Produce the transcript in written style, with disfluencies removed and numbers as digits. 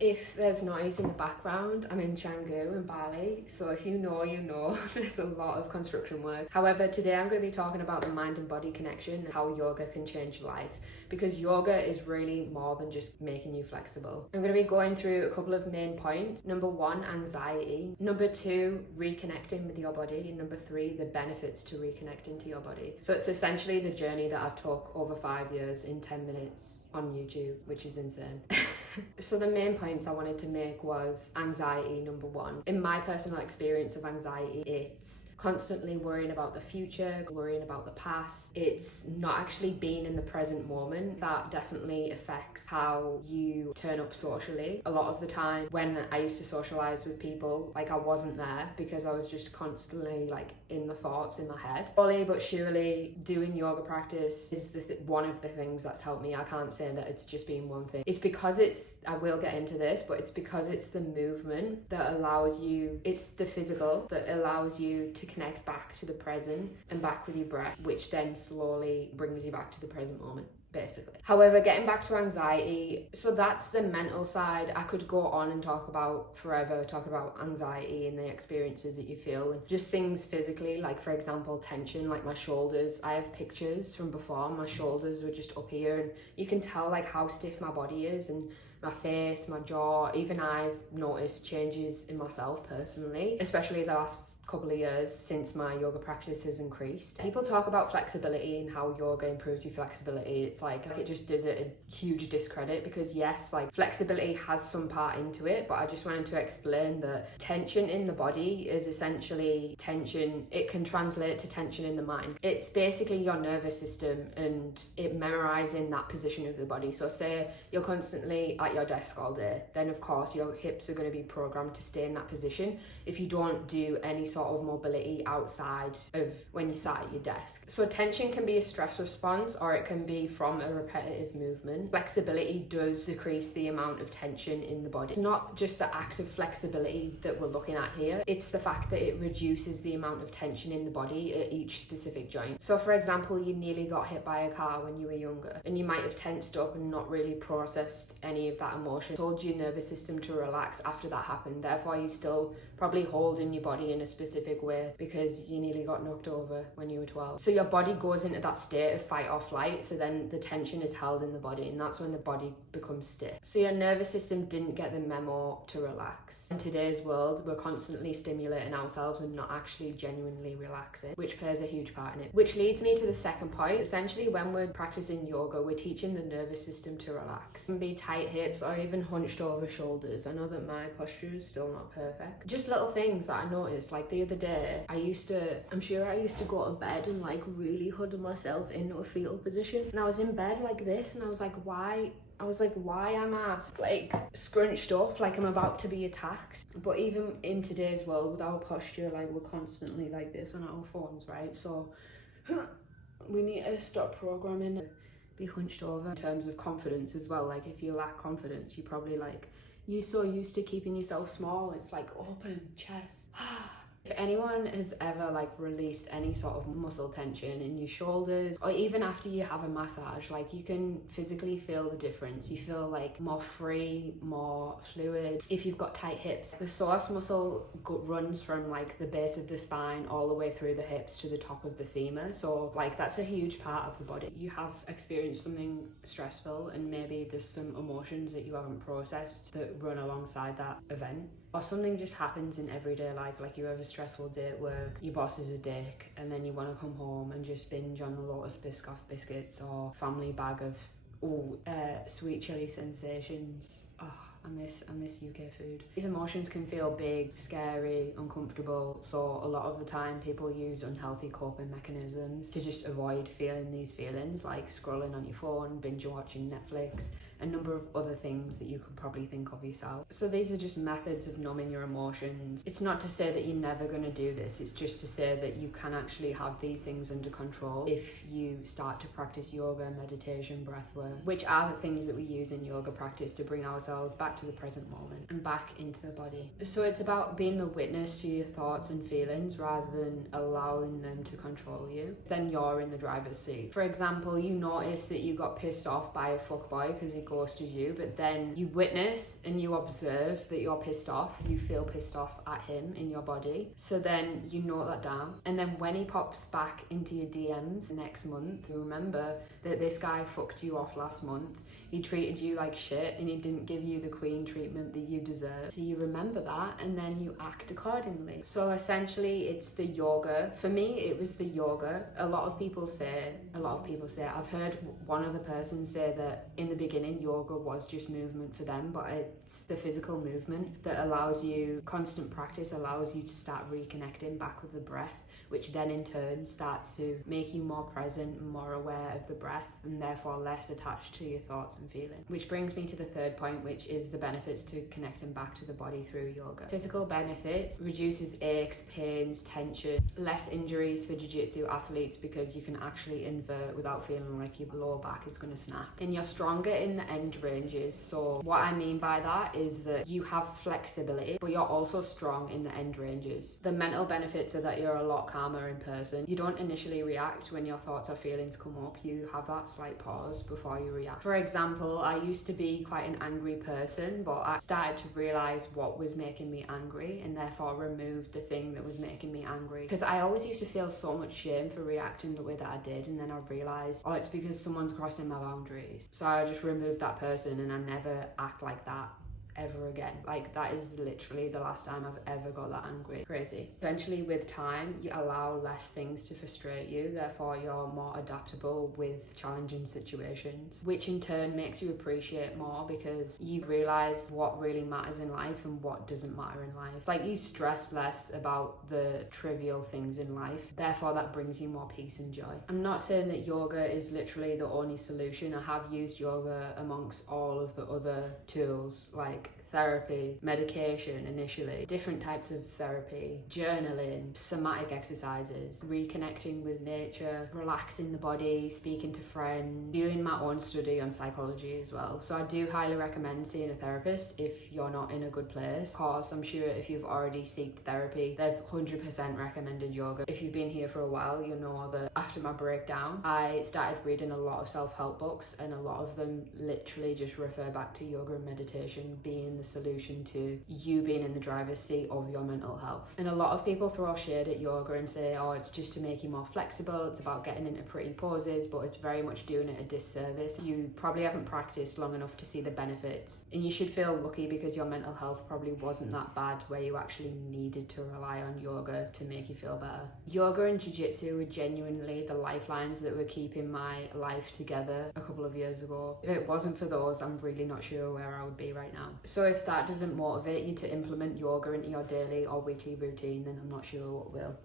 If there's noise in the background, I'm in Canggu in Bali, so if you know, you know. There's a lot of construction work. However, today I'm going to be talking about the mind and body connection and how yoga can change life, because yoga is really more than just making you flexible. I'm going to be going through a couple of main points. Number 1, anxiety. Number 2, reconnecting with your body. And number 3, the benefits to reconnecting to your body. So it's essentially the journey that I've took over 5 years in 10 minutes on YouTube, which is insane. So the main points I wanted to make was anxiety, number 1. In my personal experience of anxiety, it's constantly worrying about the future, worrying about the past. It's not actually being in the present moment. That definitely affects how you turn up socially. A lot of the time when I used to socialize with people, like I wasn't there because I was just constantly like in the thoughts in my head. Slowly but surely, doing yoga practice is one of the things that's helped me. I can't say that it's just been one thing. It's because I will get into this, but it's because it's the movement that allows you, it's the physical that allows you to connect back to the present and back with your breath, which then slowly brings you back to the present moment, basically. However, getting back to anxiety, so that's the mental side. I could go on and talk about anxiety and the experiences that you feel and just things physically, like for example tension, like my shoulders. I have pictures from before, my shoulders were just up here and you can tell like how stiff my body is, and my face, my jaw. Even I've noticed changes in myself personally, especially the last couple of years since my yoga practice has increased. People talk about flexibility and how yoga improves your flexibility. It's like it just does it a huge discredit, because yes, like flexibility has some part into it, but I just wanted to explain that tension in the body is essentially tension. It can translate to tension in the mind. It's basically your nervous system and it memorizing that position of the body. So say you're constantly at your desk all day, then of course your hips are going to be programmed to stay in that position if you don't do any sort of mobility outside of when you sat at your desk. So tension can be a stress response, or it can be from a repetitive movement. Flexibility does decrease the amount of tension in the body. It's not just the act of flexibility that we're looking at here, it's the fact that it reduces the amount of tension in the body at each specific joint. So for example, you nearly got hit by a car when you were younger, and you might have tensed up and not really processed any of that emotion. Told your nervous system to relax after that happened, therefore you still probably holding your body in a specific way because you nearly got knocked over when you were 12. So your body goes into that state of fight or flight, so then the tension is held in the body, and that's when the body becomes stiff. So your nervous system didn't get the memo to relax. In today's world, we're constantly stimulating ourselves and not actually genuinely relaxing, which plays a huge part in it. Which leads me to the second point. Essentially, when we're practicing yoga, we're teaching the nervous system to relax. It can be tight hips or even hunched over shoulders. I know that my posture is still not perfect. Just little things that I noticed, like the other day, I'm sure I used to go to bed and like really huddle myself into a fetal position, and I was in bed like this, and I was like, why am I like scrunched up like I'm about to be attacked? But even in today's world, with our posture, like we're constantly like this on our phones, right? So we need to stop programming to be hunched over. In terms of confidence as well, like if you lack confidence, you probably like, you're so used to keeping yourself small, it's like open chest. If anyone has ever like released any sort of muscle tension in your shoulders, or even after you have a massage, like you can physically feel the difference. You feel like more free, more fluid. If you've got tight hips, the psoas muscle runs from like the base of the spine all the way through the hips to the top of the femur. So like that's a huge part of the body. You have experienced something stressful and maybe there's some emotions that you haven't processed that run alongside that event. Or something just happens in everyday life, like you have a stressful day at work, your boss is a dick, and then you want to come home and just binge on the Lotus Biscoff biscuits or family bag of sweet chili sensations. Oh, I miss UK food. These emotions can feel big, scary, uncomfortable, so a lot of the time people use unhealthy coping mechanisms to just avoid feeling these feelings, like scrolling on your phone, binge watching Netflix, a number of other things that you could probably think of yourself. So these are just methods of numbing your emotions. It's not to say that you're never going to do this, it's just to say that you can actually have these things under control if you start to practice yoga, meditation, breath work, which are the things that we use in yoga practice to bring ourselves back to the present moment and back into the body. So it's about being the witness to your thoughts and feelings rather than allowing them to control you. Then you're in the driver's seat. For example, you notice that you got pissed off by a fuckboy because he ghosted you, but then you witness and you observe that you're pissed off, you feel pissed off at him in your body. So then you note that down. And then when he pops back into your DMs next month, you remember that this guy fucked you off last month. He treated you like shit and he didn't give you the queen treatment that you deserve. So you remember that and then you act accordingly. So essentially it's the yoga. For me, it was the yoga. A lot of people say, I've heard one other person say that in the beginning yoga was just movement for them, but it's the physical movement that allows you, constant practice allows you to start reconnecting back with the breath, which then in turn starts to make you more present and more aware of the breath and therefore less attached to your thoughts and feelings. Which brings me to the third point, which is the benefits to connecting back to the body through yoga. Physical benefits: reduces aches, pains, tension, less injuries for jiu-jitsu athletes because you can actually invert without feeling like your lower back is going to snap. And you're stronger in the end ranges. So what I mean by that is that you have flexibility, but you're also strong in the end ranges. The mental benefits are that you're a lot calmer in person. You don't initially react when your thoughts or feelings come up. You have that slight pause before you react. For example, I used to be quite an angry person, but I started to realize what was making me angry and therefore removed the thing that was making me angry. Because I always used to feel so much shame for reacting the way that I did, and then I realized, oh, it's because someone's crossing my boundaries. So I just removed that person and I never act like that ever again. Like, that is literally the last time I've ever got that angry. Crazy. Eventually, with time, you allow less things to frustrate you, therefore you're more adaptable with challenging situations, which in turn makes you appreciate more because you realize what really matters in life and what doesn't matter in life. It's like you stress less about the trivial things in life, therefore that brings you more peace and joy. I'm not saying that yoga is literally the only solution. I have used yoga amongst all of the other tools like therapy, medication initially, different types of therapy, journaling, somatic exercises, reconnecting with nature, relaxing the body, speaking to friends, doing my own study on psychology as well. So I do highly recommend seeing a therapist if you're not in a good place. Of course, I'm sure if you've already sought therapy, they've 100% recommended yoga. If you've been here for a while, you'll know that after my breakdown, I started reading a lot of self-help books, and a lot of them literally just refer back to yoga and meditation being the solution to you being in the driver's seat of your mental health. And a lot of people throw shade at yoga and say, oh, it's just to make you more flexible, it's about getting into pretty poses, but it's very much doing it a disservice. You probably haven't practiced long enough to see the benefits, and you should feel lucky because your mental health probably wasn't that bad where you actually needed to rely on yoga to make you feel better. Yoga and jiu-jitsu were genuinely the lifelines that were keeping my life together a couple of years ago. If it wasn't for those, I'm really not sure where I would be right now. So if that doesn't motivate you to implement yoga into your daily or weekly routine, then I'm not sure what will.